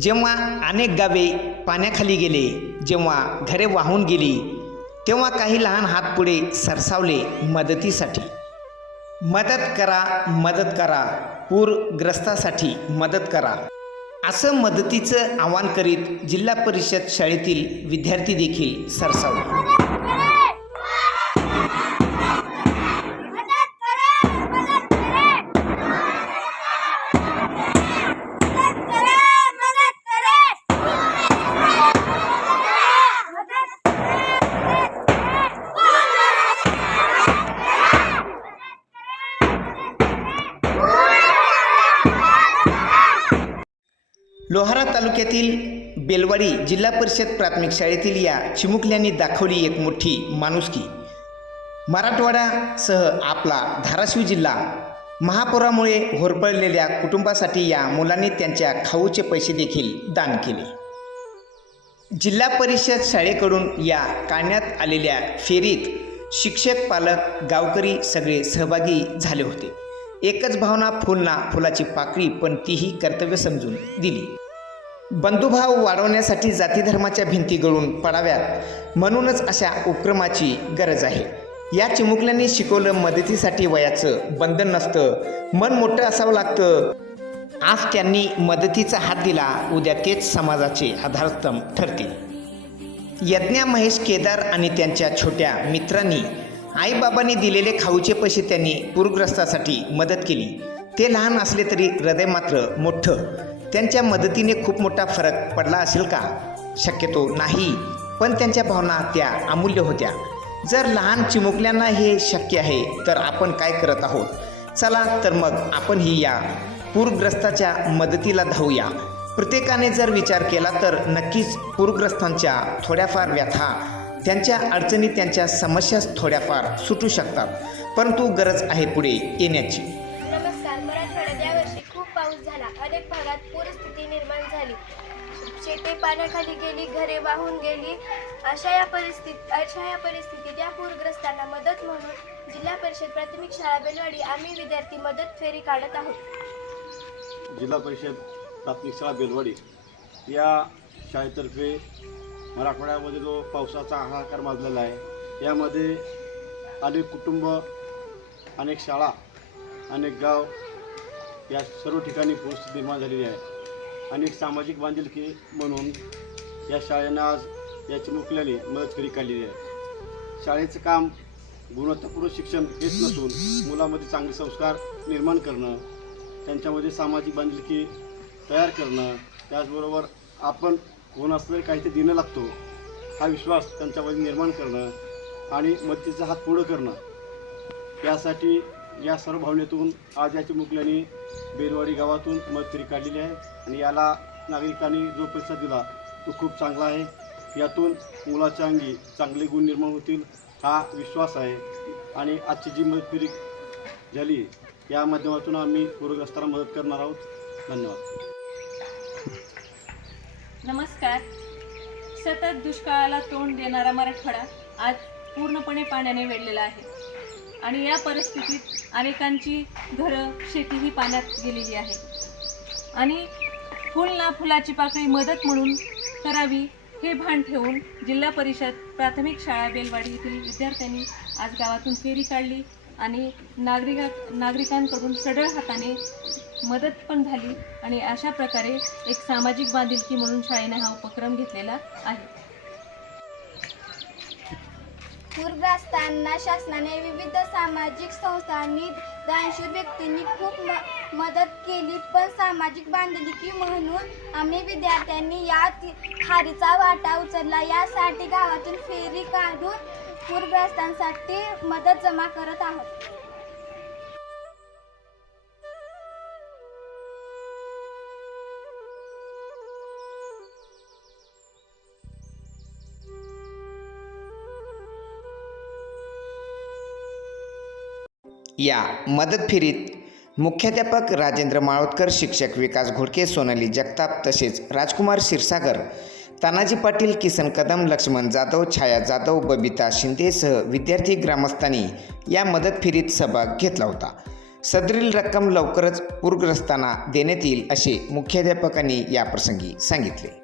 जेव्हा अनेक गावे पाण्याखाली गेले जेव्हा घरे वाहून गेली तेव्हा काही लहान हात पुढे सरसावले मदतीसाठी. मदत करा मदत करा. पूरग्रस्तासाठी मदत करा. असं मदतीचं आवाहन करीत जिल्हा परिषद शाळेतील विद्यार्थी देखील सरसावले. लोहारा तालुक्यातील बेलवाडी जिल्हा परिषद प्राथमिक शाळेतील या चिमुकल्यांनी दाखवली एक मोठी माणुसकी. मराठवाड्यासह आपला धाराशिव जिल्हा महापुरामुळे होरपळलेल्या कुटुंबासाठी या मुलांनी त्यांच्या खाऊचे पैसे देखील दान केले. जिल्हा परिषद शाळेकडून या काढण्यात आलेल्या फेरीत शिक्षक पालक गावकरी सगळे सहभागी झाले होते. एकच भावना फुलना फुलाची पाकळी पण तीही कर्तव्य समजून दिली. बंधुभाव वाढवण्यासाठी जातीधर्माच्या भिंती गळून पडाव्यात म्हणूनच अशा उपक्रमाची गरज आहे. या चिमुकल्यांनी शिकवलं मदतीसाठी वयाचं बंधन नसतं. मन मोठं असावं लागतं. आज त्यांनी मदतीचा हात दिला उद्या तेच समाजाचे आधारस्तंभ ठरतील. यज्ञा महेश केदार आणि त्यांच्या छोट्या मित्रांनी आईबाबांनी दिलेले खाऊचे पैसे त्यांनी पूरग्रस्तासाठी मदत केली. ते लहान असले तरी हृदय मात्र मोठं. त्यांच्या मदतीने खूप मोठा फरक पडला असेल का? शक्यतो नाही. पण त्यांच्या भावना त्या अमूल्य होत्या. जर लहान चिमुकल्यांना हे शक्य आहे तर आपण काय करत आहोत? चला तर मग आपणही या पूरग्रस्ताच्या मदतीला धावूया. प्रत्येकाने जर विचार केला तर नक्कीच पूरग्रस्तांच्या थोड्याफार व्यथा त्यांच्या अडचणी त्यांच्या समस्या थोड्याफार सुटू शकतात. परंतु गरज आहे पुढे येण्याची. झाला. अनेक भागात पूरस्थिती निर्माण झाली. शेते पाण्याखाली गेली घरे वाहून गेली. अशा या परिस्थिती अशा या परिस्थितीत या पूरग्रस्तांना मदत म्हणून जिल्हा परिषद प्राथमिक शाळा बेलवाडी आम्ही विद्यार्थी मदत फेरी काढत आहोत. जिल्हा परिषद प्राथमिक शाळा बेलवाडी या शाळेतर्फे मराठवाड्यामध्ये जो पावसाचा हाहाकार माजलेला आहे यामध्ये अनेक कुटुंब अनेक शाळा अनेक गाव या सर्व ठिकाणी पोस्ट निर्माण झालेली आहे. अनेक सामाजिक बांधिलकी म्हणून या शाळेनं आज या चिमुकल्याने मदत करी काढलेली आहे. शाळेचं काम गुणवत्तापूर्ण शिक्षण हेच नसून मुलामध्ये चांगले संस्कार निर्माण करणं त्यांच्यामध्ये सामाजिक बांधिलकी तयार करणं त्याचबरोबर आपण कोणास काही काहीतरी देणं लागतो हा विश्वास त्यांच्यामध्ये निर्माण करणं आणि मदतीचा हात पुढं करणं. यासाठी या सर्व भावनेतून आज याची मुकल्याने बेलवाडी गावातून मदतरी काढलेली आहे. आणि याला नागरिकांनी जो प्रतिसाद दिला तो खूप चांगला आहे. यातून मुलाच्या अंगी चांगले गुण निर्माण होतील हा विश्वास आहे. आणि आजची जी मदतफेरी झाली या माध्यमातून आम्ही पूरग्रस्तांना मदत करणार आहोत. धन्यवाद. नमस्कार. सतत दुष्काळाला तोंड देणारा मराठवाडा आज पूर्णपणे पाण्याने वेढलेला आहे. आणि या परिस्थितीत अनेकांची घरं शेती ही पाण्यात गेलेली आहे आणि फुल ना फुलाची पाकळी मदत म्हणून करावी हे भान ठेवून जिल्हा परिषद प्राथमिक शाळा बेलवाडी येथील विद्यार्थ्यांनी आज गावातून फेरी काढली आणि नागरिका नागरिकांकडून सढळ हाताने मदत पण झाली आणि अशा प्रकारे एक सामाजिक बांधिलकी म्हणून शाळेने हा उपक्रम घेतलेला आहे. पूरग्रस्तांना शासनाने विविध सामाजिक संस्थांनी दानशूर व्यक्तींनी खूप म मदत केली पण सामाजिक बांधिलकी म्हणून आम्ही विद्यार्थ्यांनी या खारीचा वाटा उचलला. यासाठी गावातून फेरी काढून पूरग्रस्तांसाठी मदत जमा करत आहोत. या मदत फेरीत मुख्याध्यापक राजेंद्र माळोतकर शिक्षक विकास घोडके सोनाली जगताप तसेच राजकुमार क्षीरसागर तानाजी पाटील किसन कदम लक्ष्मण जाधव छाया जाधव बबिता शिंदेसह विद्यार्थी ग्रामस्थांनी या मदत फेरीत सहभाग घेतला होता. सदरील रक्कम लवकरच पूरग्रस्तांना देण्यात येईल असे मुख्याध्यापकांनी याप्रसंगी सांगितले.